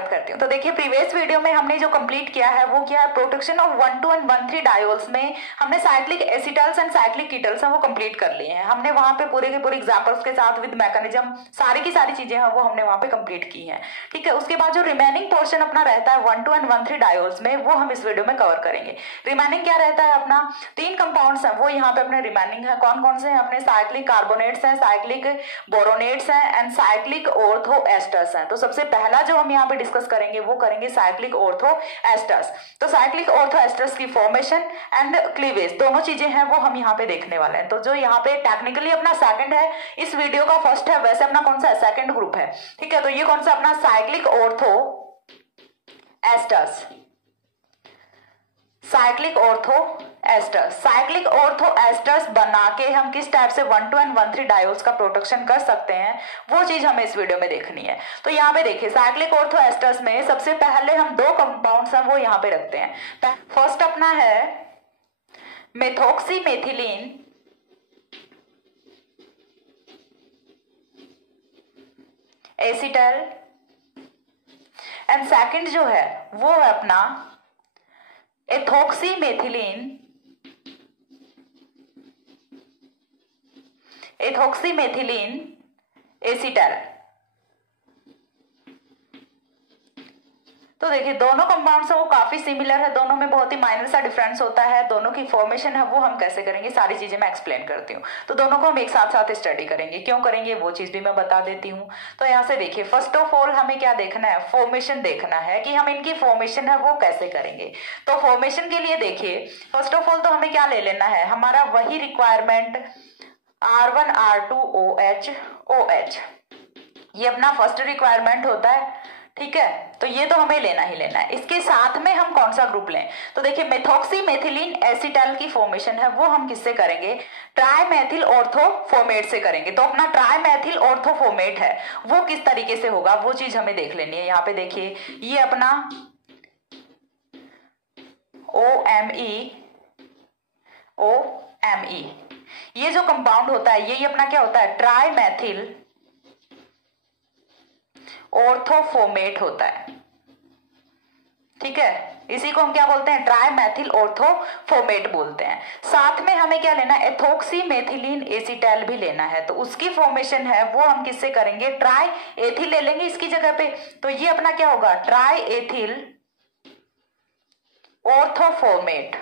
स्वागत करती हूँ। तो देखिए प्रीवियस वीडियो में हमने जो कंप्लीट किया है वो क्या है, प्रोटेक्शन ऑफ 1,2 and 1,3 डायोल्स में हमने साइक्लिक एसिटल्स एंड साइक्लिक कीटल्स हैं वो कंप्लीट कर लिए हैं। हमने वहां पे पूरे के पूरे एग्जांपल्स के साथ विद मैकेनिज्म सारी की सारी चीजें हैं वो हमने वहां पे कंप्लीट की हैं। ठीक है, उसके बाद जो रिमेनिंग पोर्शन अपना रहता है 1,2 and 1,3 डायोल्स में वो हम इस वीडियो में कवर करेंगे। रिमेनिंग क्या रहता है अपना, 3 कंपाउंड्स हैं वो यहाँ पे अपने रिमेनिंग है। कौन कौन से हैं अपने, साइक्लिक कार्बोनेट्स हैं, साइक्लिक बोरोनेट्स हैं एंड साइक्लिक ऑर्थो एस्टर्स हैं। तो सबसे पहला जो हम यहाँ पे डिस्कस करेंगे वो करेंगे साइक्लिक ऑर्थो एस्टर्स। तो साइक्लिक ऑर्थो एस्टर्स की फॉर्मेशन एंड क्लीवेज दोनों चीजें हैं वो हम यहाँ पे देखने वाले हैं। तो जो यहाँ पे टेक्निकली अपना सेकंड है, इस वीडियो का फर्स्ट है, वैसे अपना कौन सा है, सेकंड ग्रुप है। ठीक है, तो ये कौन सा अपना cyclic ortho asters, cyclic ortho asters. Cyclic ortho asters बना के हम किस टाइप से 1,2 and 1,3 डायोल्स का प्रोटेक्शन कर सकते हैं वो चीज हमें इस वीडियो में देखनी है। तो यहाँ पे देखिए साइक्लिक ऑर्थो एस्टर्स में सबसे पहले हम 2 कंपाउंड्स हैं वो यहाँ पे रखते हैं। फर्स्ट अपना है मेथॉक्सीमेथिलीन एसिटल एंड सेकंड जो है वो है अपना एथॉक्सीमेथिलीन एसिटल। तो देखिए दोनों कंपाउंड्स हैं वो काफी सिमिलर है, दोनों में बहुत ही माइनर सा डिफरेंस होता है। दोनों की फॉर्मेशन है वो हम कैसे करेंगे सारी चीजें मैं एक्सप्लेन करती हूँ। तो दोनों को हम एक साथ साथ स्टडी करेंगे, क्यों करेंगे वो चीज भी मैं बता देती हूँ। तो यहाँ से देखिए फर्स्ट ऑफ ऑल हमें क्या देखना है, फॉर्मेशन देखना है कि हम इनकी फॉर्मेशन है वो कैसे करेंगे। तो फॉर्मेशन के लिए देखिए फर्स्ट ऑफ ऑल तो हमें क्या ले लेना है, हमारा वही रिक्वायरमेंट R1R2OH, ये अपना फर्स्ट रिक्वायरमेंट होता है। ठीक है, तो ये तो हमें लेना ही लेना है। इसके साथ में हम कौन सा ग्रुप लें, तो देखिए मेथॉक्सीमेथिलीन एसिटल की फॉर्मेशन है वो हम किससे करेंगे, ट्राइमेथिल ऑर्थोफॉर्मेट से करेंगे। तो अपना ट्राइमेथिल ऑर्थोफॉर्मेट है वो किस तरीके से होगा वो चीज हमें देख लेनी है। यहाँ पे देखिए ये अपना OMe ये जो कंपाउंड होता है ये अपना क्या होता है, ट्राइमेथिल ऑर्थोफॉर्मेट होता है। ठीक है, इसी को हम क्या बोलते हैं, ट्राइमेथिल ऑर्थोफॉर्मेट बोलते हैं। साथ में हमें क्या लेना है, एथॉक्सीमेथिलीन एसिटल भी लेना है। तो उसकी फॉर्मेशन है वो हम किससे करेंगे, ट्राई एथिल ले लेंगे इसकी जगह पे। तो ये अपना क्या होगा, ट्राई एथिल ऑर्थोफॉर्मेट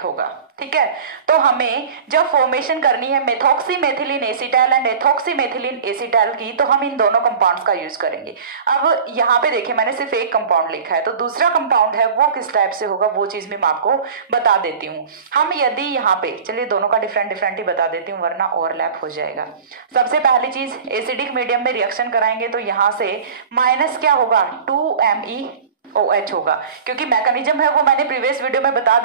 होगा। ठीक है, तो हमें जब फॉर्मेशन करनी है मेथॉक्सीमेथिलीन एसिटल एंड एथॉक्सीमेथिलीन एसिटल की, तो हम इन दोनों कंपाउंड्स का यूज करेंगे। अब यहाँ पे देखिए मैंने सिर्फ एक कंपाउंड लिखा है, तो दूसरा कंपाउंड है वो किस टाइप से होगा वो चीज भी मैं आपको बता देती हूँ। हम यदि यहाँ पे चलिए दोनों का डिफरेंट ही बता देती हूँ वरना ओवरलैप हो जाएगा। सबसे पहली चीज एसिडिक मीडियम में रिएक्शन कराएंगे तो यहाँ से माइनस क्या होगा, 2MeOH होगा, क्योंकि मैकेनिज्म है वो मैंने प्रीवियस वीडियो में बता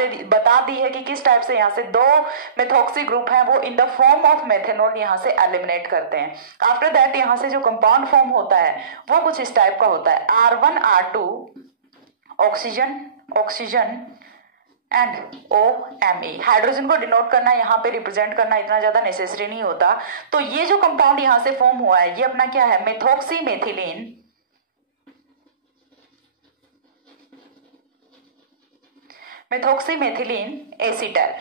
दी है कि किस टाइप से यहाँ से 2 मेथॉक्सी ग्रुप है वो in the form of methanol यहाँ से एलिमिनेट करते हैं। आफ्टर दैट यहाँ से जो कंपाउंड फॉर्म होता है वो कुछ इस टाइप का होता है, R1R2 oxygen and OMe। Hydrogen को डिनोट करना यहाँ पे रिप्रेजेंट करना इतना ज्यादा नेसेसरी नहीं होता। तो ये जो कंपाउंड यहाँ से फॉर्म हुआ है ये अपना क्या है, मेथॉक्सीमेथिलीन एसिटल।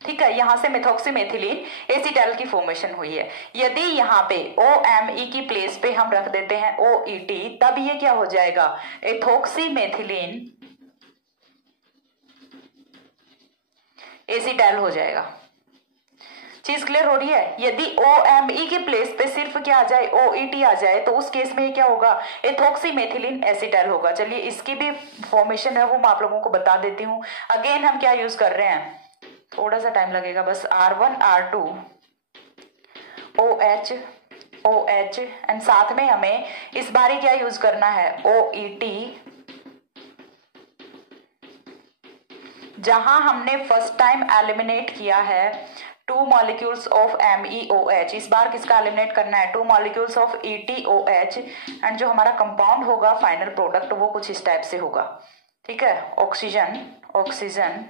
ठीक है, यहां से मेथॉक्सीमेथिलीन एसिटल की फॉर्मेशन हुई है। यदि यहाँ पे OMe की प्लेस पे हम रख देते हैं OET, तब ये क्या हो जाएगा, एथॉक्सीमेथिलीन एसिटल हो जाएगा। चीज क्लियर हो रही है। यदि OMe के प्लेस पे सिर्फ क्या आ जाए, OET आ जाए, तो उस केस में क्या होगा, एथॉक्सीमेथिलीन एसिटल होगा। चलिए इसकी भी फॉर्मेशन है वो मैं आप लोगों को बता देती हूँ। अगेन हम क्या यूज कर रहे हैं, थोड़ा सा टाइम लगेगा बस, R1R2OH एंड साथ में हमें इस बार क्या यूज करना है, OET। जहां हमने फर्स्ट टाइम एलिमिनेट किया है 2 मॉलिक्यूल्स ऑफ MEOH, इस बार किसका एलिमिनेट करना है, 2 मॉलिक्यूल्स ऑफ ETOH एंड जो हमारा कंपाउंड होगा फाइनल प्रोडक्ट वो कुछ इस टाइप से होगा। ठीक है, ऑक्सीजन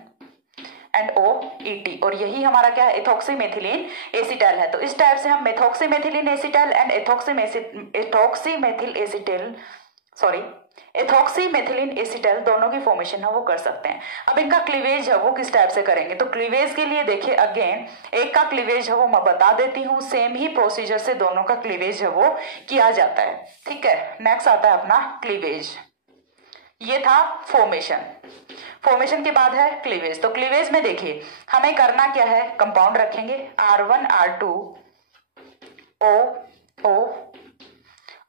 एंड OET, और यही हमारा क्या है, इथॉक्सी मेथिलीन एसिटाइल है। तो इस टाइप से हम methoxy methylene acetyl and ethoxy methylene acetyl दोनों की फॉर्मेशन है वो कर सकते हैं। अब इनका क्लीवेज है वो किस टाइप से करेंगे, तो क्लीवेज के लिए देखिए अगेन एक का क्लीवेज है वो मैं बता देती हूँ, सेम ही प्रोसीजर से दोनों का क्लीवेज है वो किया जाता है। ठीक है, नेक्स्ट आता है अपना क्लीवेज। ये था फॉर्मेशन, फॉर्मेशन के बाद है क्लीवेज। तो क्लीवेज में देखिए हमें करना क्या है, कंपाउंड रखेंगे R1 R2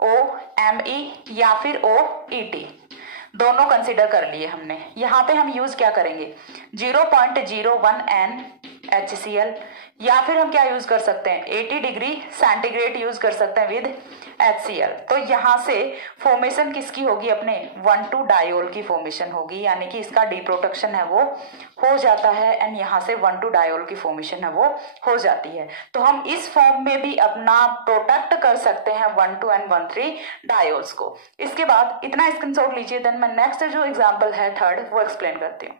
OMe या फिर OET, दोनों कंसिडर कर लिए हमने। यहाँ पे हम यूज क्या करेंगे 0.01 NaCl, या फिर हम क्या यूज कर सकते हैं 80 डिग्री सेंटीग्रेड यूज कर सकते हैं विद HCl। तो यहाँ से फॉर्मेशन किसकी होगी, अपने 1,2 डायोल की फॉर्मेशन होगी, यानी कि इसका डिप्रोटेक्शन है वो हो जाता है एंड यहाँ से 1,2 डायोल की फॉर्मेशन है वो हो जाती है। तो हम इस फॉर्म में भी अपना प्रोटेक्ट कर सकते हैं 1,2 एंड 1,3 डायोल्स को। इसके बाद इतना स्क्रीनशॉट लीजिए, देन मैं नेक्स्ट जो एग्जाम्पल है थर्ड वो एक्सप्लेन करती हूँ।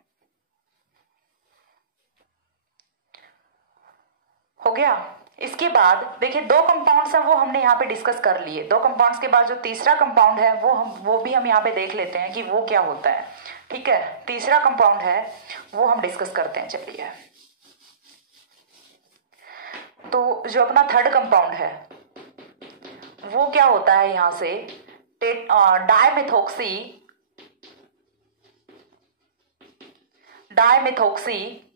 हो गया। इसके बाद देखिए दो कंपाउंड्स हैं वो हमने यहाँ पे डिस्कस कर लिए। दो कंपाउंड्स के बाद जो तीसरा कंपाउंड है वो भी हम यहाँ पे देख लेते हैं कि वो क्या होता है। ठीक है, तीसरा कंपाउंड है वो हम डिस्कस करते हैं। चलिए, तो जो अपना थर्ड कंपाउंड है वो क्या होता है, यहाँ से डायमेथॉक्सी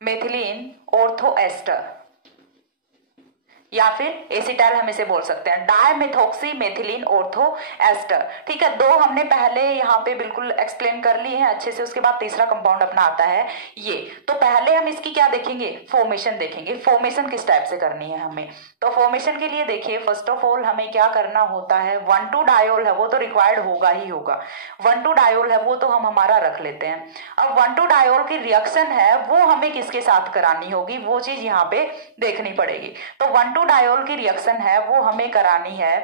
मेथिलीन ऑर्थोएस्टर, या फिर एसिटाइल हम इसे बोल सकते हैं, डायमेथॉक्सी मेथिलीन ऑर्थोएस्टर। ठीक है, दो हमने पहले यहाँ पे बिल्कुल एक्सप्लेन कर लिए हैं अच्छे से। उसके बाद तीसरा कंपाउंड अपना आता है ये। तो पहले हम इसकी क्या देखेंगे, फॉर्मेशन देखेंगे। फॉर्मेशन किस टाइप से करनी है हमें, तो फॉर्मेशन के लिए देखिए फर्स्ट ऑफ ऑल हमें क्या करना होता है, 1,2 डायोल है वो तो रिक्वायर्ड होगा ही होगा। 1,2 डायोल है वो तो हम हमारा रख लेते हैं। अब 1,2 डायोल की रिएक्शन है वो हमें किसके साथ करानी होगी, वो चीज यहाँ पे देखनी पड़ेगी। तो 1,2 डायोल की रिएक्शन है वो हमें करानी है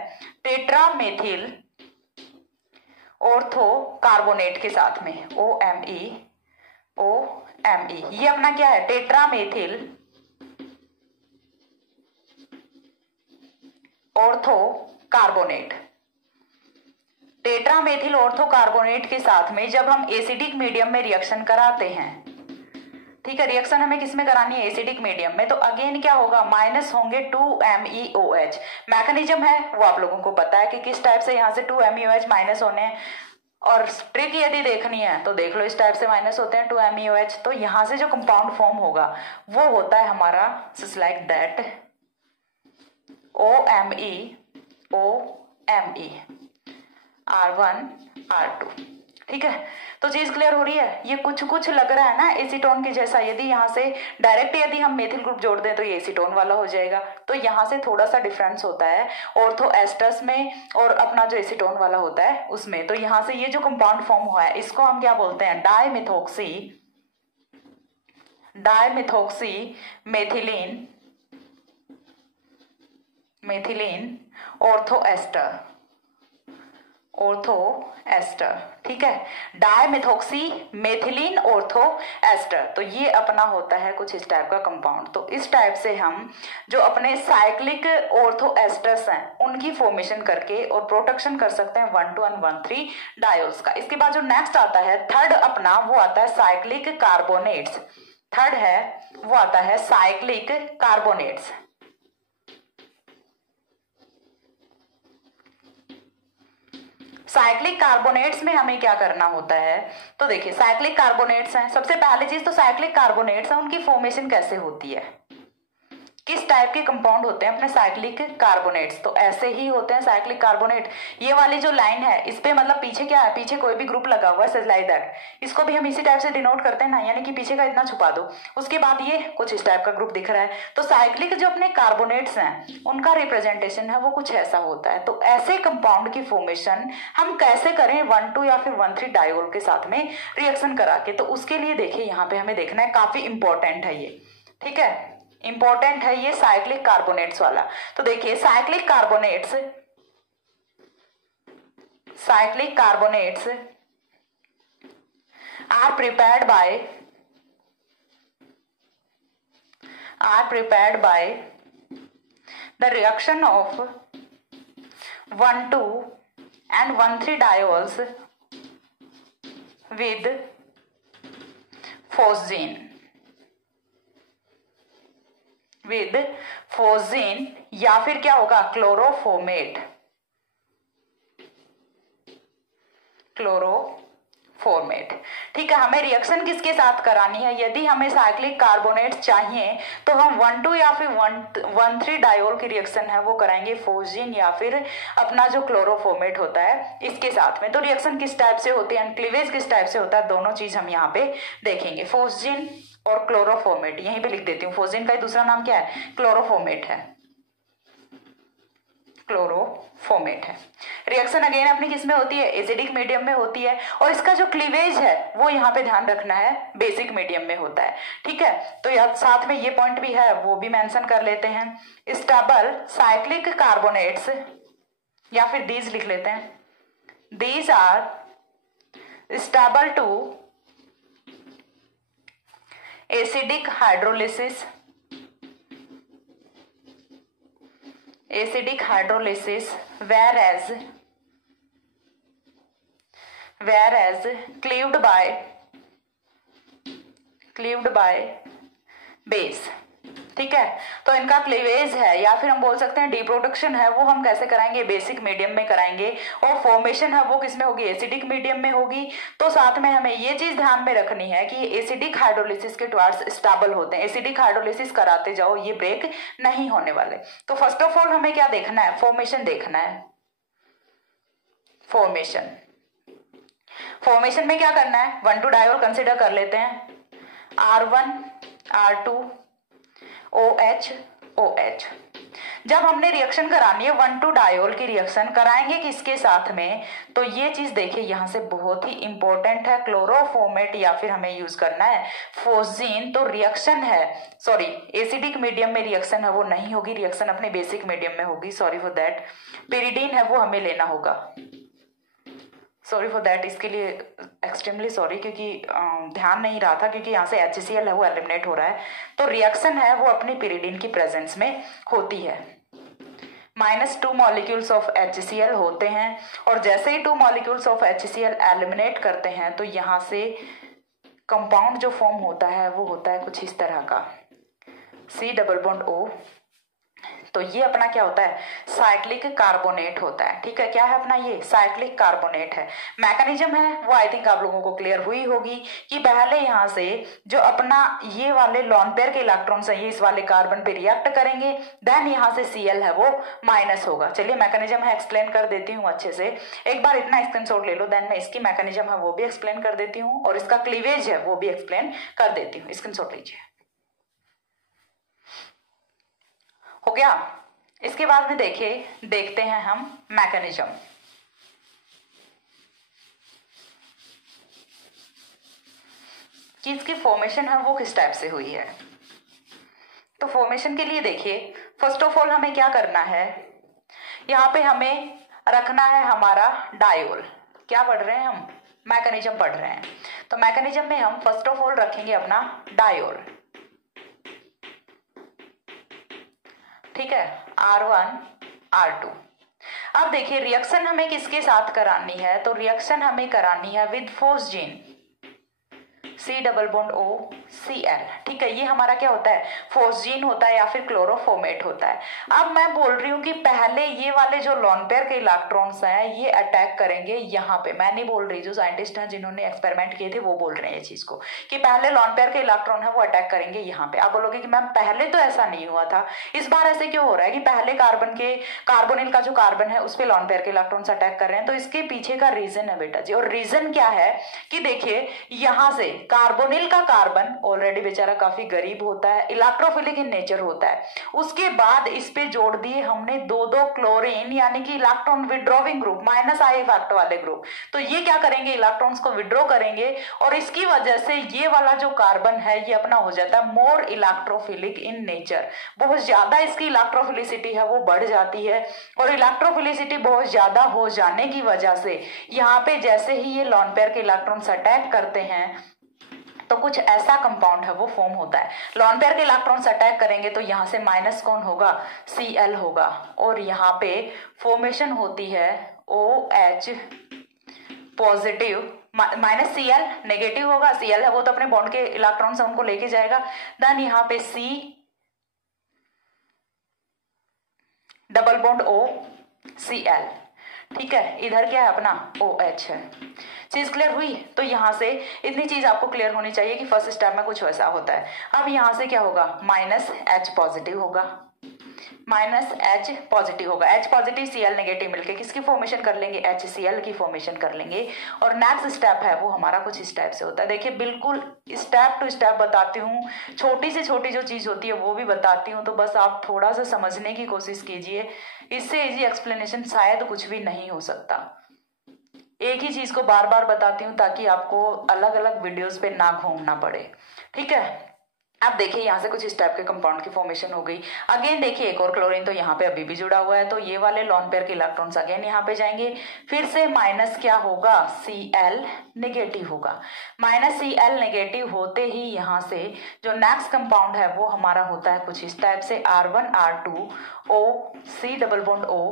टेट्रामेथिल ऑर्थो कार्बोनेट के साथ में, OMe। ये अपना क्या है, tetramethyl ortho carbonate. Tetramethyl ortho carbonate के साथ में जब हम एसिडिक मीडियम में रिएक्शन कराते हैं, ठीक है, रिएक्शन हमें किसमें करानी है, एसिडिक मीडियम में, तो अगेन क्या होगा, माइनस होंगे 2MEOH। मैकेनिज्म है वो आप लोगों को पता है कि किस टाइप से यहाँ से 2MEOH माइनस होने हैं, और ट्रिक यदि देखनी है तो देख लो इस टाइप से माइनस होते हैं 2MEOH। तो यहाँ से जो कंपाउंड फॉर्म होगा वो होता है हमारा like that OMe R1 R2। ठीक है, तो चीज क्लियर हो रही है। ये कुछ कुछ लग रहा है ना एसीटोन के जैसा, यदि यहाँ से डायरेक्ट यदि हम मेथिल ग्रुप जोड़ दें तो ये एसीटोन वाला हो जाएगा। तो यहाँ से थोड़ा सा डिफरेंस होता है ऑर्थोएस्टर्स में और अपना जो एसीटोन वाला होता है उसमें। तो यहाँ से ये जो कंपाउंड फॉर्म हुआ है इसको हम क्या बोलते हैं, डायमिथॉक्सी मेथिलीन ऑर्थोएस्टर। ठीक है, डायमेथॉक्सी मेथिलीन ऑर्थोएस्टर। तो ये अपना होता है कुछ इस टाइप का कंपाउंड। तो इस टाइप से हम जो अपने साइक्लिक ऑर्थोएस्टर्स हैं उनकी फॉर्मेशन करके और प्रोटेक्शन कर सकते हैं 1,2 एंड 1,3 डायोल्स का। इसके बाद जो नेक्स्ट आता है थर्ड अपना वो आता है साइक्लिक कार्बोनेट्स। थर्ड है वो आता है साइक्लिक कार्बोनेट्स। साइक्लिक कार्बोनेट्स में हमें क्या करना होता है, तो देखिए साइक्लिक कार्बोनेट्स हैं, सबसे पहली चीज तो साइक्लिक कार्बोनेट्स हैं, उनकी फॉर्मेशन कैसे होती है, किस टाइप के कंपाउंड होते हैं अपने साइक्लिक कार्बोनेट्स, तो ऐसे ही होते हैं साइक्लिक कार्बोनेट। ये वाली जो लाइन है इस पे मतलब पीछे क्या है, पीछे कोई भी ग्रुप लगा हुआ है लाइक दैट, इसको भी हम इसी टाइप से डिनोट करते हैं ना, यानी कि पीछे का इतना छुपा दो, उसके बाद ये कुछ इस टाइप का ग्रुप दिख रहा है। तो साइक्लिक जो अपने कार्बोनेट्स हैं उनका रिप्रेजेंटेशन है वो कुछ ऐसा होता है। तो ऐसे कंपाउंड की फॉर्मेशन हम कैसे करें 1,2 या फिर 1,3 डायोल के साथ में रिएक्शन करा के, तो उसके लिए देखिए यहाँ पे हमें देखना है, काफी इंपॉर्टेंट है ये। ठीक है, इंपॉर्टेंट है ये साइक्लिक कार्बोनेट्स वाला। तो देखिए cyclic carbonates are prepared by the reaction of 1,2 and 1,3 diols with phosgene या फिर क्या होगा क्लोरोफोर्मेट। ठीक है, हमें रिएक्शन किसके साथ करानी है? यदि हमें साइक्लिक कार्बोनेट्स चाहिए तो हम 1,2 या फिर 1,3 डायोल की रिएक्शन है वो कराएंगे फोस्जीन या फिर अपना जो क्लोरोफोर्मेट होता है इसके साथ में। तो रिएक्शन किस टाइप से होती है, क्लीवेज किस टाइप से होता है, दोनों चीज हम यहाँ पे देखेंगे। फोस्जीन और क्लोरोफोर्मेट यहीं पे लिख देती हूँ। फोस्जीन का दूसरा नाम क्या है? क्लोरोफोर्मेट है। रिएक्शन अगेन अपनी किसमें होती है? एसिडिक मीडियम में होती है, और इसका जो क्लीवेज है वो यहाँ पे ध्यान रखना है बेसिक मीडियम में होता है। ठीक है, तो यहाँ साथ में ये पॉइंट भी है वो भी मेंशन कर लेते हैं। स्टेबल साइक्लिक कार्बोनेट्स या फिर दीज लिख लेते हैं, these are stable to acidic hydrolysis whereas cleaved by base। ठीक है, तो इनका क्लीवेज है या फिर हम बोल सकते हैं डिप्रोडक्शन है वो हम कैसे कराएंगे? बेसिक मीडियम में कराएंगे, और फॉर्मेशन है वो किसमें होगी? एसिडिक मीडियम में होगी। तो साथ में हमें ये चीज ध्यान में रखनी है कि एसिडिक हाइड्रोलिसिस के टुवर्ड्स स्टेबल होते हैं। एसिडिक हाइड्रोलिसिस कराते जाओ, ये ब्रेक नहीं होने वाले। तो फर्स्ट ऑफ ऑल हमें क्या देखना है? फॉर्मेशन देखना है। फॉर्मेशन में क्या करना है? 1,2 डायोल कंसिडर कर लेते हैं, R1 R2 OH। जब हमने रिएक्शन करानी है 1,2 डायोल की रिएक्शन कराएंगे किसके साथ में? तो ये चीज देखिए यहां से बहुत ही इंपॉर्टेंट है, क्लोरोफोर्मेट या फिर हमें यूज करना है फोस्जीन। तो रिएक्शन है, सॉरी एसिडिक मीडियम में रिएक्शन है वो नहीं होगी, रिएक्शन अपने बेसिक मीडियम में होगी। सॉरी फॉर दैट, पिरिडीन है वो हमें लेना होगा। सॉरी फॉर दैट, इसके लिए एक्सट्रीमली सॉरी, क्योंकि ध्यान नहीं रहा था, क्योंकि यहाँ से HCl है वो एलिमिनेट हो रहा है। तो रिएक्शन है वो अपनी पिरिडीन की प्रेजेंस में होती है। -2 मॉलिक्यूल्स ऑफ HCl होते हैं, और जैसे ही 2 मॉलिक्यूल्स ऑफ HCl एलिमिनेट करते हैं तो यहाँ से कंपाउंड जो फॉर्म होता है वो होता है कुछ इस तरह का, C डबल बॉन्ड O। तो ये अपना क्या होता है? साइक्लिक कार्बोनेट होता है। ठीक है, क्या है अपना? ये साइक्लिक कार्बोनेट है। मैकेनिज्म है वो आई थिंक आप लोगों को क्लियर हुई होगी कि पहले यहाँ से जो अपना ये वाले लॉन पेयर के इलेक्ट्रॉन्स है ये इस वाले कार्बन पे रिएक्ट करेंगे, देन यहाँ से Cl है वो माइनस होगा। चलिए मैकेनिज्म है एक्सप्लेन कर देती हूँ अच्छे से, एक बार इतना स्क्रीनशॉट ले लो, देन मैं इसकी मैकेनिज्म है वो भी एक्सप्लेन कर देती हूँ, और इसका क्लीवेज है वो भी एक्सप्लेन कर देती हूँ। स्क्रीनशॉट लीजिए। हो गया। इसके बाद में देखते हैं हम मैकेनिज्म। कि इसकी फॉर्मेशन है वो किस टाइप से हुई है। तो फॉर्मेशन के लिए देखिए, फर्स्ट ऑफ ऑल हमें क्या करना है? यहाँ पे हमें रखना है हमारा डायोल। क्या पढ़ रहे हैं हम? मैकेनिज्म पढ़ रहे हैं। तो मैकेनिज्म में हम फर्स्ट ऑफ ऑल रखेंगे अपना डायोल। ठीक है, R1 R2। अब देखिए रिएक्शन हमें किसके साथ करानी है? तो रिएक्शन हमें करानी है with phosgene, C double bond O Cl। ठीक है, ये हमारा क्या होता है? फोस्जीन होता है या फिर क्लोरोफोर्मेट होता है। अब मैं बोल रही हूँ कि पहले ये वाले जो लॉन पेयर के इलेक्ट्रॉन्स हैं ये अटैक करेंगे यहाँ पे। मैं नहीं बोल रही, जो साइंटिस्ट हैं जिन्होंने एक्सपेरिमेंट किए थे वो बोल रहे हैं ये चीज को, कि पहले लॉन पेयर के इलेक्ट्रॉन है वो अटैक करेंगे यहाँ पे। आप बोलोगे कि मैम पहले तो ऐसा नहीं हुआ था, इस बार ऐसे क्यों हो रहा है कि पहले कार्बोनिल का जो कार्बन है उस पर लॉन पेयर के इलेक्ट्रॉन्स अटैक कर रहे हैं? तो इसके पीछे का रीजन है बेटा जी, और रीजन क्या है कि देखिए यहाँ से कार्बोनिल का कार्बन ऑलरेडी बेचारा काफी गरीब होता है, इलेक्ट्रोफिलिक इन नेचर होता है। उसके बाद इस पे जोड़ दिए हमने दो दो क्लोरीन यानी कि electron withdrawing group, minus I effect वाले ग्रुप। तो ये क्या करेंगे, इलेक्ट्रॉन्स को विड्रॉ करेंगे और इसकी वजह से ये वाला जो कार्बन है ये अपना हो जाता है मोर इलेक्ट्रोफिलिक इन नेचर। बहुत ज्यादा इसकी इलेक्ट्रोफिलिसिटी है वो बढ़ जाती है, और इलेक्ट्रोफिलिसिटी बहुत ज्यादा हो जाने की वजह से यहाँ पे जैसे ही ये लॉन पेयर के इलेक्ट्रॉन्स अटैक करते हैं तो कुछ ऐसा कंपाउंड है वो फॉर्म होता है। लॉन पेयर के इलेक्ट्रॉन्स अटैक करेंगे तो यहाँ से माइनस कौन होगा, Cl होगा, और यहाँ पे फॉर्मेशन होती है OH positive, minus Cl negative होगा, Cl है वो तो अपने बॉन्ड के इलेक्ट्रॉन्स उनको लेके जाएगा। देन यहाँ पे C double bond O Cl, ठीक है, इधर क्या है अपना OH है। चीज क्लियर हुई? तो यहां से इतनी चीज आपको क्लियर होनी चाहिए कि फर्स्ट स्टेप में कुछ वैसा होता है। अब यहां से क्या होगा, माइनस H पॉजिटिव होगा, माइनस H पॉजिटिव होगा, H पॉजिटिव Cl नेगेटिव मिलके किसकी फॉर्मेशन कर लेंगे, HCl की फॉर्मेशन कर लेंगे। और नेक्स्ट स्टेप है वो हमारा कुछ इस टाइप से होता है। देखिए बिल्कुल स्टेप टू स्टेप बताती हूँ, छोटी से छोटी जो चीज होती है वो भी बताती हूँ, तो बस आप थोड़ा सा समझने की कोशिश कीजिए। इससे इजी एक्सप्लेनेशन शायद कुछ भी नहीं हो सकता। एक ही चीज को बार बार बताती हूँ ताकि आपको अलग अलग वीडियोस पे ना घूमना पड़े, ठीक है। अब देखिए यहाँ से कुछ इस टाइप के कंपाउंड की फॉर्मेशन हो गई। अगेन देखिए एक और क्लोरीन तो यहाँ पे अभी भी जुड़ा हुआ है, तो ये वाले लॉन पेयर के इलेक्ट्रॉन्स अगेन यहाँ पे जाएंगे। फिर से माइनस क्या होगा, Cl नेगेटिव होगा। माइनस Cl नेगेटिव होते ही यहाँ से जो नेक्स्ट कंपाउंड है वो हमारा होता है कुछ इस टाइप से, R1 R2 O C double bond O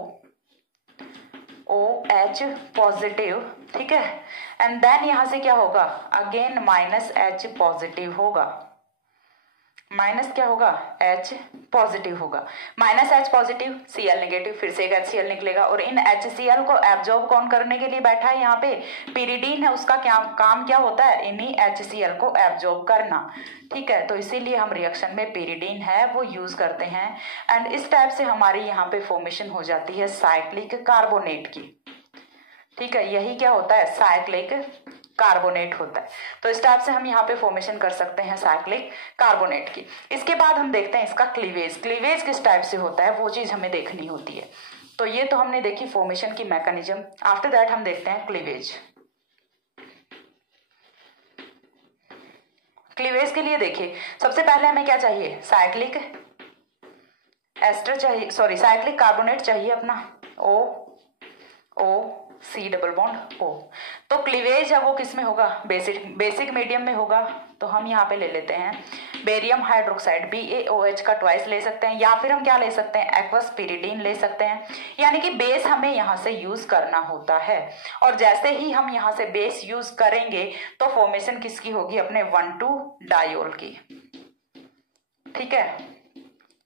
OH positive, ठीक है। एंड देन यहां से क्या होगा, अगेन माइनस H पॉजिटिव होगा, माइनस क्या होगा, H पॉजिटिव होगा, minus H positive Cl negative, फिर से एक HCl निकलेगा। और इन HCl को एब्जॉर्ब कौन करने के लिए बैठा है, यहाँ पे पिरिडीन है, उसका क्या काम क्या होता है, इन्हीं HCl को एब्जॉर्ब करना, ठीक है। तो इसीलिए हम रिएक्शन में पिरिडीन है वो यूज करते हैं। एंड इस टाइप से हमारी यहाँ पे फॉर्मेशन हो जाती है साइक्लिक कार्बोनेट की, ठीक है। यही क्या होता है, साइक्लिक कार्बोनेट होता है। तो इस टाइप से हम यहाँ पे फॉर्मेशन कर सकते हैं साइक्लिक कार्बोनेट की। इसके बाद हम देखते हैं इसका क्लीवेज। क्लीवेज किस टाइप से होता है वो चीज हमें देखनी होती है। तो ये तो हमने देखी फॉर्मेशन की मैकेनिज्म। आफ्टर दैट हम देखते हैं क्लीवेज। क्लीवेज के लिए देखिए सबसे पहले हमें क्या चाहिए, साइक्लिक एस्टर चाहिए, सॉरी साइक्लिक कार्बोनेट चाहिए अपना, O C double bond O। तो क्लीवेज है वो किस में होगा, बेसिक मीडियम में होगा। तो हम यहाँ पे ले लेते हैं बेरियम हाइड्रोक्साइड BaOH का ट्वाइस ले सकते हैं, या फिर हम क्या ले सकते हैं, एक्वस पिरिडीन ले सकते हैं। यानी कि बेस हमें यहाँ से यूज करना होता है, और जैसे ही हम यहाँ से बेस यूज करेंगे तो फॉर्मेशन किसकी होगी, अपने 1,2 डायोल की, ठीक है।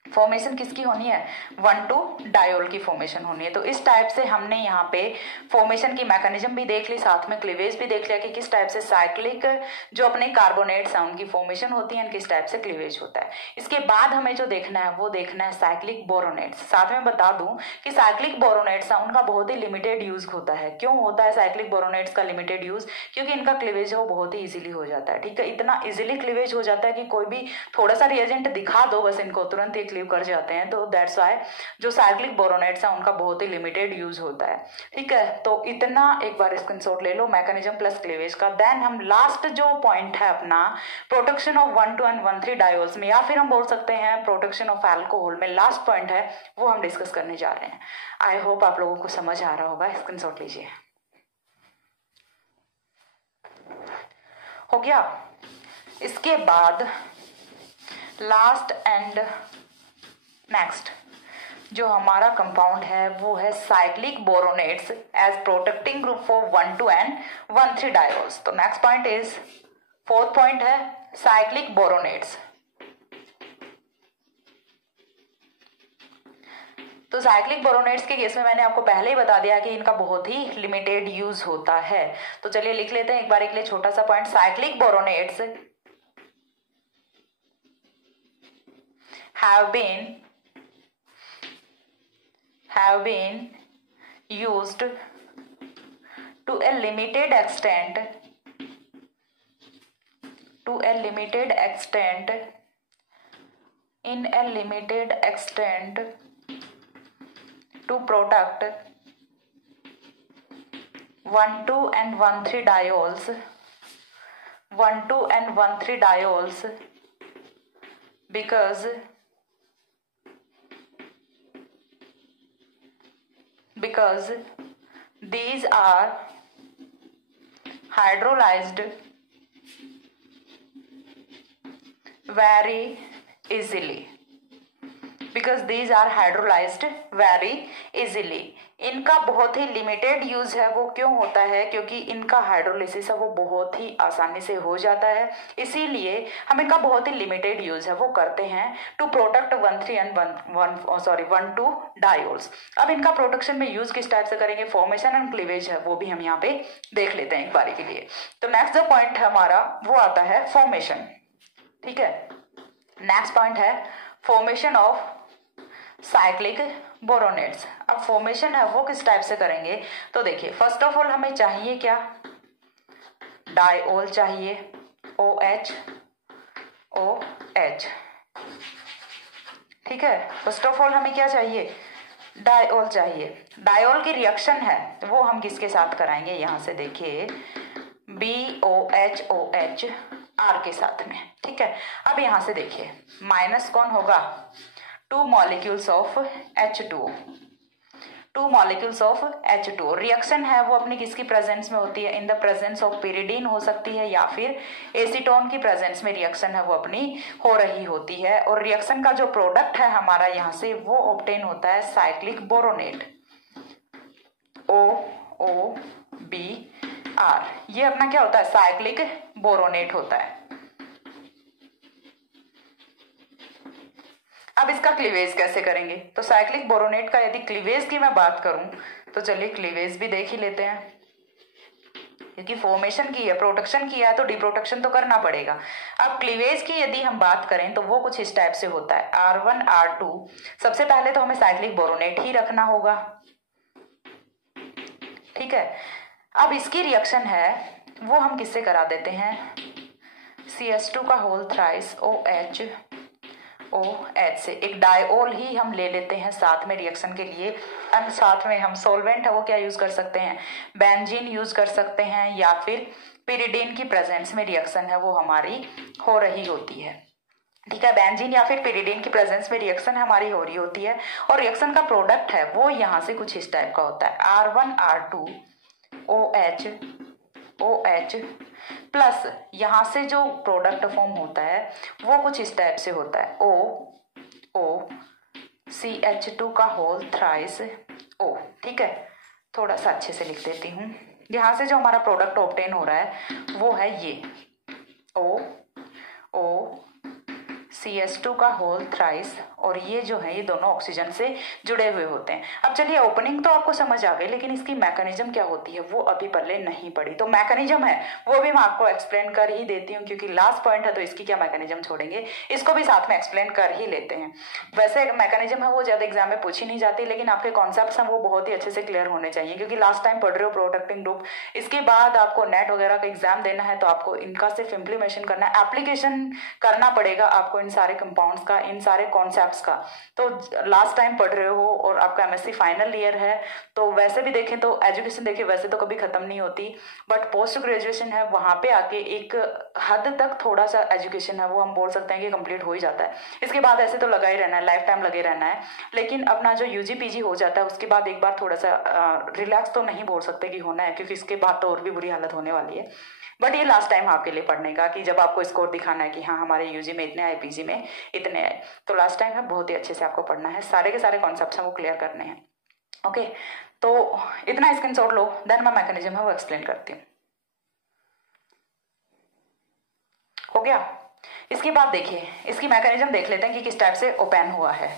फॉर्मेशन किसकी होनी है, 1,2 डायोल की फॉर्मेशन होनी है। तो इस टाइप से हमने यहाँ पे फॉर्मेशन की मैकेनिज्म भी देख ली, साथ में क्लीवेज भी देख लिया कि किस टाइप से साइक्लिक जो अपने कार्बोनेट्स हैं उनकी फॉर्मेशन होती है, किस टाइप से क्लीवेज होता है। इसके बाद हमें जो देखना है वो देखना है साइक्लिक बोरोनेट्स। साथ में बता दूं कि साइक्लिक बोरोनेट्स उनका बहुत ही लिमिटेड यूज होता है। क्यों होता है साइक्लिक बोरोनेट्स का लिमिटेड यूज, क्योंकि इनका क्लीवेज है वो बहुत ही इजीली हो जाता है, ठीक है। इतना इजीली क्लीवेज हो जाता है कि कोई भी थोड़ा सा रिएजेंट दिखा दो बस इनको तुरंत ही कर जाते हैं। तो दैट्स व्हाई जो साइक्लिक बोरोनेट्स हैं उनका बहुत ही लिमिटेड यूज होता है, ठीक है। तो इतना एक बार स्क्रीनशॉट ले लो मैकेनिज्म प्लस क्लीवेज का। देन हम लास्ट जो पॉइंट है अपना प्रोटेक्शन ऑफ 1,2 एंड 1,3 डायोल्स में, या फिर हम बोल सकते हैं प्रोटेक्शन ऑफ अल्कोहल में लास्ट पॉइंट है वो हम डिस्कस करने जा रहे हैं। आई होप आप लोगों को समझ आ रहा होगा। स्क्रीनशॉट लीजिए। हो गया। इसके बाद लास्ट एंड नेक्स्ट जो हमारा कंपाउंड है वो है cyclic boronates as protecting group for 1,2 and 1,3 diols. तो next point is, fourth point है साइक्लिक बोरोनेट्स। तो साइक्लिक बोरोनेट्स के केस में मैंने आपको पहले ही बता दिया कि इनका बहुत ही लिमिटेड यूज होता है। तो चलिए लिख लेते हैं एक बार के लिए छोटा सा point, cyclic boronates have been used to a limited extent to a limited extent, in a limited extent, to product 1,2 and 1,3 diols, 1,2 and 1,3 diols, because these are hydrolyzed very easily, because these are hydrolyzed very easily. इनका बहुत ही limited use है। वो क्यों होता है? क्योंकि इनका hydrolysis है वो बहुत ही आसानी से हो जाता है, इसीलिए हम इनका बहुत ही लिमिटेड यूज है वो करते हैं टू प्रोडक्ट 1,3 एंड 1,2 डायोल्स। अब इनका प्रोडक्शन में यूज किस टाइप से करेंगे, फॉर्मेशन एंड क्लीवेज है वो भी हम यहाँ पे देख लेते हैं एक बारी के लिए। तो नेक्स्ट जो पॉइंट है हमारा वो आता है फॉर्मेशन। ठीक है, नेक्स्ट पॉइंट है फॉर्मेशन ऑफ साइक्लिक बोरोनेट्स। अब फॉर्मेशन है वो किस टाइप से करेंगे, तो देखिए फर्स्ट ऑफ ऑल हमें चाहिए क्या, डाइओल चाहिए, OH OH। ठीक है, फर्स्ट ऑफ ऑल हमें क्या चाहिए, डाइओल चाहिए। डाइओल की रिएक्शन है वो हम किसके साथ कराएंगे, यहां से देखिए BOH OH R के साथ में। ठीक है, अब यहां से देखिए माइनस कौन होगा, 2 molecules of H2O, 2 molecules of H2O। Reaction है वो अपनी किसकी प्रेजेंस में होती है, in the presence of pyridine हो सकती है या फिर एसीटोन की प्रेजेंस में रिएक्शन है वो अपनी हो रही होती है। और रिएक्शन का जो प्रोडक्ट है हमारा यहाँ से वो ऑब्टेन होता है साइक्लिक बोरोनेट, OOBr। ये अपना क्या होता है, साइक्लिक बोरोनेट होता है। अब इसका क्लीवेज कैसे करेंगे, तो साइक्लिक बोरोनेट का यदि क्लीवेज की मैं बात करूं तो चलिए क्लीवेज भी देख ही लेते हैं, क्योंकि फॉर्मेशन की है, प्रोटेक्शन किया है तो डिप्रोटेक्शन तो करना पड़ेगा। अब क्लीवेज की यदि हम बात करें तो वो कुछ इस टाइप से होता है, R1 R2। सबसे पहले तो हमें साइक्लिक बोरोनेट ही रखना होगा। ठीक है, अब इसकी रिएक्शन है वो हम किससे करा देते हैं, CS2 का होल थ्राइस OH OH से एक डाइओल ही हम ले लेते हैं साथ में रिएक्शन के लिए। और साथ में हम सॉल्वेंट है वो क्या यूज कर सकते हैं, बेंजीन यूज कर सकते हैं, या फिर पिरिडीन की प्रेजेंस में रिएक्शन है वो हमारी हो रही होती है। ठीक है, बेंजीन या फिर पिरिडीन की प्रेजेंस में रिएक्शन हमारी हो रही होती है, और रिएक्शन का प्रोडक्ट है वो यहाँ से कुछ इस टाइप का होता है, R1 R2 OH OH plus यहाँ से जो प्रोडक्ट फॉर्म होता है वो कुछ इस टाइप से होता है, CH2 का होल थ्राइस O। ठीक है, थोड़ा सा अच्छे से लिख देती हूँ। यहाँ से जो हमारा प्रोडक्ट ऑब्टेन हो रहा है वो है ये CS2 का होल थ्राइस, और ये जो है ये दोनों ऑक्सीजन से जुड़े हुए होते हैं। अब चलिए ओपनिंग तो आपको समझ आ गई, लेकिन इसकी मैकेनिज्म क्या होती है वो अभी पहले नहीं पढ़ी। तो मैकेनिज्म है वो भी मैं आपको एक्सप्लेन कर ही देती हूँ, क्योंकि लास्ट पॉइंट है तो इसकी क्या मैकेनिज्म छोड़ेंगे, इसको भी साथ में एक्सप्लेन कर ही लेते हैं। वैसे मैकेनिज्म है वो ज्यादा एग्जाम में पूछी नहीं जाती, लेकिन आपके कॉन्सेप्ट हैं वो बहुत ही अच्छे से क्लियर होने चाहिए, क्योंकि लास्ट टाइम पढ़ रहे हो प्रोटेक्टिंग ग्रुप, इसके बाद आपको नेट वगैरह का एग्जाम देना है तो आपको इनका सिर्फ इम्प्लीमेशन करना है, एप्लीकेशन करना पड़ेगा आपको इन सारे कंपाउंड्स का, इन सारे कॉन्सेप्ट्स का। तो लास्ट टाइम पढ़ रहे हो और आपका MSc फाइनल ईयर है, तो वैसे भी देखें तो एजुकेशन देखिए वैसे तो कभी खत्म नहीं होती, बट पोस्ट ग्रेजुएशन है वहां पे आके एक हद तक थोड़ा सा एजुकेशन है वो हम बोल सकते हैं कि कंप्लीट हो ही जाता है। इसके बाद ऐसे तो लगा ही रहना है, लाइफ टाइम लगे रहना है, लेकिन अपना जो UG PG हो जाता है उसके बाद एक बार थोड़ा सा रिलैक्स तो नहीं बोल सकते कि होना है, क्योंकि इसके बाद तो और भी बुरी हालत होने वाली है। बट ये लास्ट टाइम आपके लिए पढ़ने का, कि जब आपको स्कोर दिखाना है कि हाँ हमारे UG में इतने आए, PG में इतने आए, तो लास्ट टाइम है बहुत ही अच्छे से आपको पढ़ना है, सारे के सारे कॉन्सेप्ट्स हैं वो क्लियर करने हैं। ओके, तो इतना स्क्रीनशॉट लो, देन मैं मैकेनिज्म है वो एक्सप्लेन करती हूँ। हो गया, इसके बाद देखिए इसकी मैकेनिज्म देख लेते हैं कि किस टाइप से ओपन हुआ है।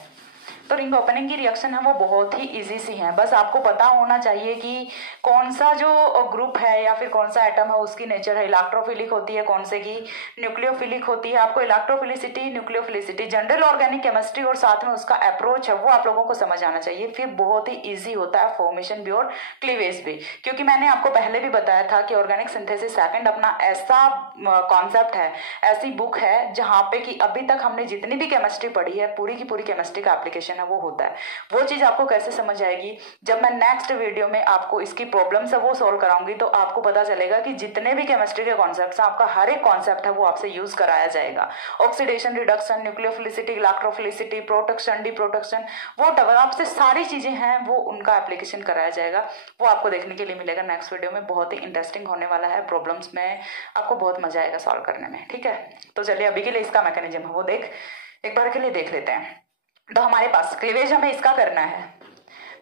तो रिंग ओपनिंग की रिएक्शन है वो बहुत ही इजी सी है, बस आपको पता होना चाहिए कि कौन सा जो ग्रुप है या फिर कौन सा एटम है उसकी नेचर है, इलेक्ट्रोफिलिक होती है, कौन से की न्यूक्लियोफिलिक होती है। आपको electrophilicity, nucleophilicity, general organic chemistry और साथ में उसका अप्रोच है वो आप लोगों को समझ आना चाहिए। फिर बहुत ही ईजी होता है फॉर्मेशन भी और क्लीवेज भी, क्योंकि मैंने आपको पहले भी बताया था कि ऑर्गेनिक सिंथेसिस सेकंड अपना ऐसा कॉन्सेप्ट है, ऐसी बुक है जहां पे कि अभी तक हमने जितनी भी केमिस्ट्री पढ़ी है पूरी की पूरी केमिस्ट्री का एप्लीकेशन है वो होता है। वो चीज आपको कैसे समझ आएगी, जब मैं नेक्स्ट वीडियो में आपको इसकी प्रॉब्लम्स है वो सॉल्व कराऊंगी तो आपको पता चलेगा कि जितने भी केमिस्ट्री के कॉन्सेप्ट हैं आपका हर एक कॉन्सेप्ट है वो आपसे यूज कराया जाएगा। Oxidation, reduction, nucleophilicity, electrophilicity, protection, deprotection, वो आपसे सारी चीजें हैं वो उनका एप्लीकेशन कराया जाएगा। वो आपको देखने के लिए मिलेगा नेक्स्ट वीडियो में, बहुत ही इंटरेस्टिंग होने वाला है। प्रॉब्लम्स में आपको बहुत मजा आएगा सॉल्व करने में, ठीक है। तो चलिए अभी के लिए इसका मैकेनिज्म है वो एक बार के लिए देख लेते हैं। तो हमारे पास क्लीवेज हमें इसका करना है,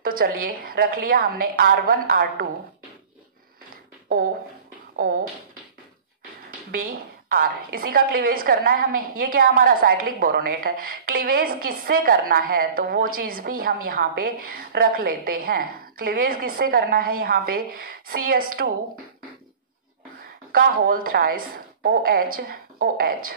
तो चलिए रख लिया हमने R1 R2 O B R, इसी का क्लीवेज करना है हमें। ये क्या हमारा साइक्लिक बोरोनेट है। क्लीवेज किससे करना है तो वो चीज भी हम यहाँ पे रख लेते हैं। क्लीवेज किससे करना है यहाँ पे, CS2 का होल थ्राइस OH।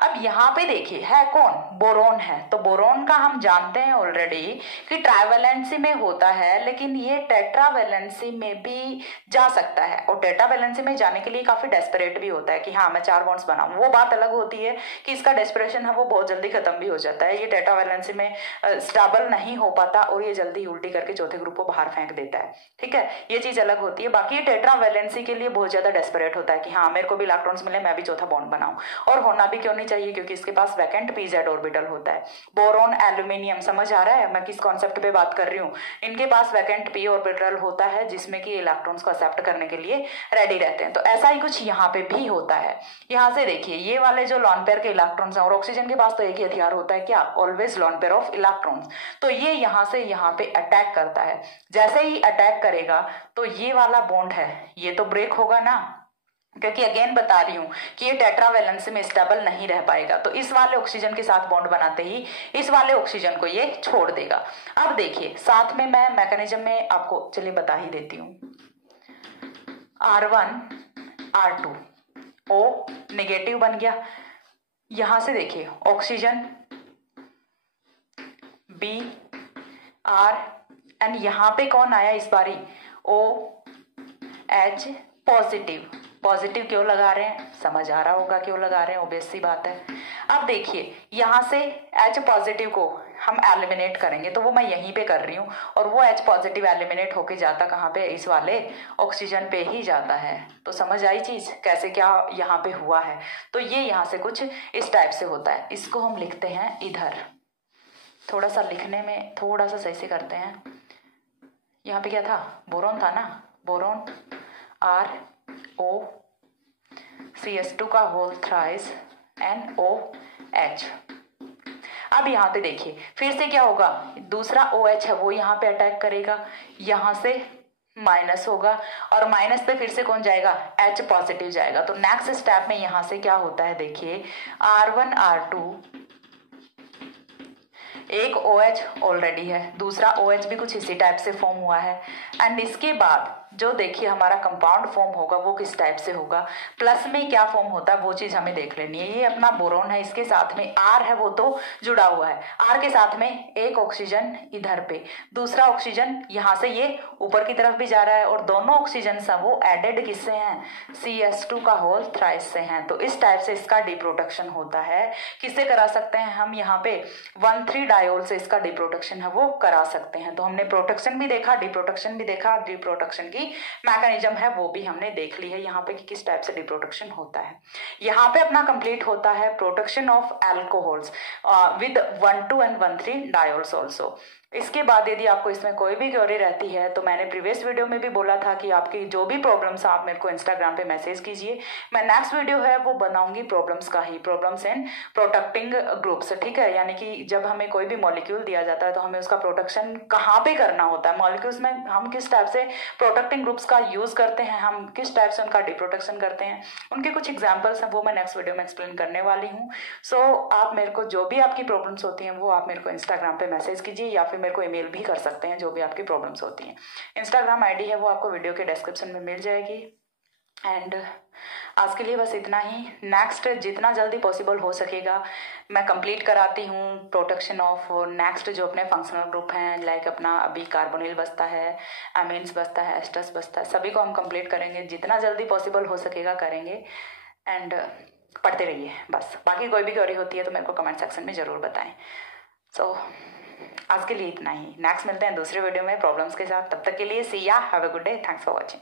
अब यहाँ पे देखिए है कौन, बोरोन है। तो बोरोन का हम जानते हैं ऑलरेडी कि ट्राइवेलेंसी में होता है, लेकिन ये टेट्रावेलेंसी में भी जा सकता है और टेट्रावेलेंसी में जाने के लिए काफी डेस्परेट भी होता है कि हाँ मैं 4 बॉन्ड्स बनाऊं। वो बात अलग होती है कि इसका डेस्परेशन है वो बहुत जल्दी खत्म भी हो जाता है। ये टेट्रावेलेंसी में स्टेबल नहीं हो पाता और ये जल्दी उल्टी करके चौथे ग्रुप को बाहर फेंक देता है, ठीक है, ये चीज अलग होती है। बाकी ये टेट्रावेलेंसी के लिए बहुत ज्यादा डेस्परेट होता है कि हाँ मेरे को भी इलेक्ट्रॉन्स मिले, मैं भी चौथा बॉन्ड बनाऊं, और होना भी क्यों नहीं चाहिए क्योंकि इसके पास वैकेंट pz ऑर्बिटल होता है। बोरोन, एल्यूमिनियम, समझ आ रहा है मैं किस कॉन्सेप्ट पे बात कर रही हूँ। इनके पास वैकेंट p ऑर्बिटल होता है जिसमें कि इलेक्ट्रॉन्स को एक्सेप्ट करने के लिए रेडी रहते हैं। तो ऐसा ही कुछ यहाँ पे भी होता है। यहाँ से देखिए ये वाले जो लॉन पेयर के इलेक्ट्रॉन्स हैं, और ऑक्सीजन के पास तो एक ही हथियार होता है क्या, always lone pair of electrons. तो ये यहाँ से यहाँ पे अटैक करता है। जैसे ही अटैक करेगा तो ये वाला बॉन्ड है ये तो ब्रेक होगा ना, क्योंकि अगेन बता रही हूं कि ये टेट्रावेलेंसी में स्टेबल नहीं रह पाएगा। तो इस वाले ऑक्सीजन के साथ बॉन्ड बनाते ही इस वाले ऑक्सीजन को ये छोड़ देगा। अब देखिए साथ में मैं मैकेनिज्म में आपको चलिए बता ही देती हूं। R1 R2 O नेगेटिव बन गया। यहां से देखिए ऑक्सीजन B R एंड यहां पे कौन आया इस बारी, OH पॉजिटिव। पॉजिटिव क्यों लगा रहे हैं, समझ आ रहा होगा क्यों लगा रहे हैं, ऑब्वियस सी बात है। अब देखिए यहां से H पॉजिटिव को हम एलिमिनेट करेंगे, तो वो मैं यहीं पे कर रही हूँ, और वो H पॉजिटिव एलिमिनेट होके जाता कहाँ पे, इस वाले ऑक्सीजन पे ही जाता है। तो समझ आई चीज कैसे क्या यहाँ पे हुआ है। तो ये यहाँ से कुछ इस टाइप से होता है। इसको हम लिखते हैं इधर, थोड़ा सा लिखने में थोड़ा सा सही से करते हैं। यहाँ पे क्या था, बोरोन था ना, बोरोन RO CS2 का होल थ्राइस NOH। अब यहाँ पे देखिए फिर से क्या होगा, दूसरा OH है वो यहाँ पे अटैक करेगा, यहाँ से माइनस होगा और माइनस पे फिर से कौन जाएगा, H पॉजिटिव जाएगा। तो नेक्स्ट स्टेप में यहाँ से क्या होता है देखिए, R1 R2 एक OH ऑलरेडी है, दूसरा OH भी कुछ इसी टाइप से फॉर्म हुआ है। एंड इसके बाद जो देखिए हमारा कंपाउंड फॉर्म होगा वो किस टाइप से होगा, प्लस में क्या फॉर्म होता है वो चीज हमें देख लेनी है। ये अपना बोरोन है, इसके साथ में R है वो तो जुड़ा हुआ है, R के साथ में एक ऑक्सीजन इधर पे, दूसरा ऑक्सीजन यहाँ से ये ऊपर की तरफ भी जा रहा है, और दोनों ऑक्सीजन है वो एडेड किससे हैं, CS2 का होल थ्राइस से हैं। तो इस टाइप से इसका डिप्रोटेक्शन होता है। किससे करा सकते हैं हम, यहाँ पे 1,3 डायोल से इसका डिप्रोटेक्शन है वो करा सकते हैं। तो हमने प्रोटेक्शन भी देखा, डिप्रोटेक्शन भी देखा, डिप्रोटेक्शन की मैकेनिज्म है वो भी हमने देख ली है यहाँ पे कि किस टाइप से डिप्रोटेक्शन होता है। यहाँ पे अपना कंप्लीट होता है protection of alcohols with 1,2 and 1,3 diols also. इसके बाद यदि आपको इसमें कोई भी क्वेरी रहती है तो मैंने प्रीवियस वीडियो में भी बोला था कि आपकी जो भी प्रॉब्लम्स आप मेरे को इंस्टाग्राम पे मैसेज कीजिए। मैं नेक्स्ट वीडियो है वो बनाऊंगी प्रॉब्लम्स का ही, प्रॉब्लम्स इन प्रोटेक्टिंग ग्रुप्स, ठीक है। यानी कि जब हमें कोई भी मॉलिक्यूल दिया जाता है तो हमें उसका प्रोटेक्शन कहाँ पे करना होता है, मॉलिक्यूल्स में हम किस टाइप से प्रोटेक्टिंग ग्रुप्स का यूज करते हैं, हम किस टाइप से उनका डिप्रोटेक्शन करते हैं, उनके कुछ एग्जाम्पल्स हैं वो मैं नेक्स्ट वीडियो में एक्सप्लेन करने वाली हूँ। सो आप मेरे को जो भी आपकी प्रॉब्लम्स होती हैं वो आप मेरे को इंस्टाग्राम पे मैसेज कीजिए या फिर मेरे को ईमेल भी कर सकते हैं, जो भी आपकी प्रॉब्लम्स होती हैं। इंस्टाग्राम आईडी है वो आपको वीडियो के डिस्क्रिप्शन में मिल जाएगी। एंड आज के लिए बस इतना ही। नेक्स्ट जितना जल्दी पॉसिबल हो सकेगा मैं कंप्लीट कराती हूँ प्रोटेक्शन ऑफ नेक्स्ट जो अपने फंक्शनल ग्रुप हैं, लाइक अपना अभी कार्बोनिल बसता है, एमीन्स बसता है, एस्टर्स बसता है, सभी को हम कंप्लीट करेंगे, जितना जल्दी पॉसिबल हो सकेगा करेंगे। एंड पढ़ते रहिए बस। बाकी कोई भी क्वेरी होती है तो मेरे को कमेंट सेक्शन में ज़रूर बताएं। सो आज के लिए इतना ही। नेक्स्ट मिलते हैं दूसरे वीडियो में प्रॉब्लम्स के साथ। तब तक के लिए सी या, have a good day, thanks for watching.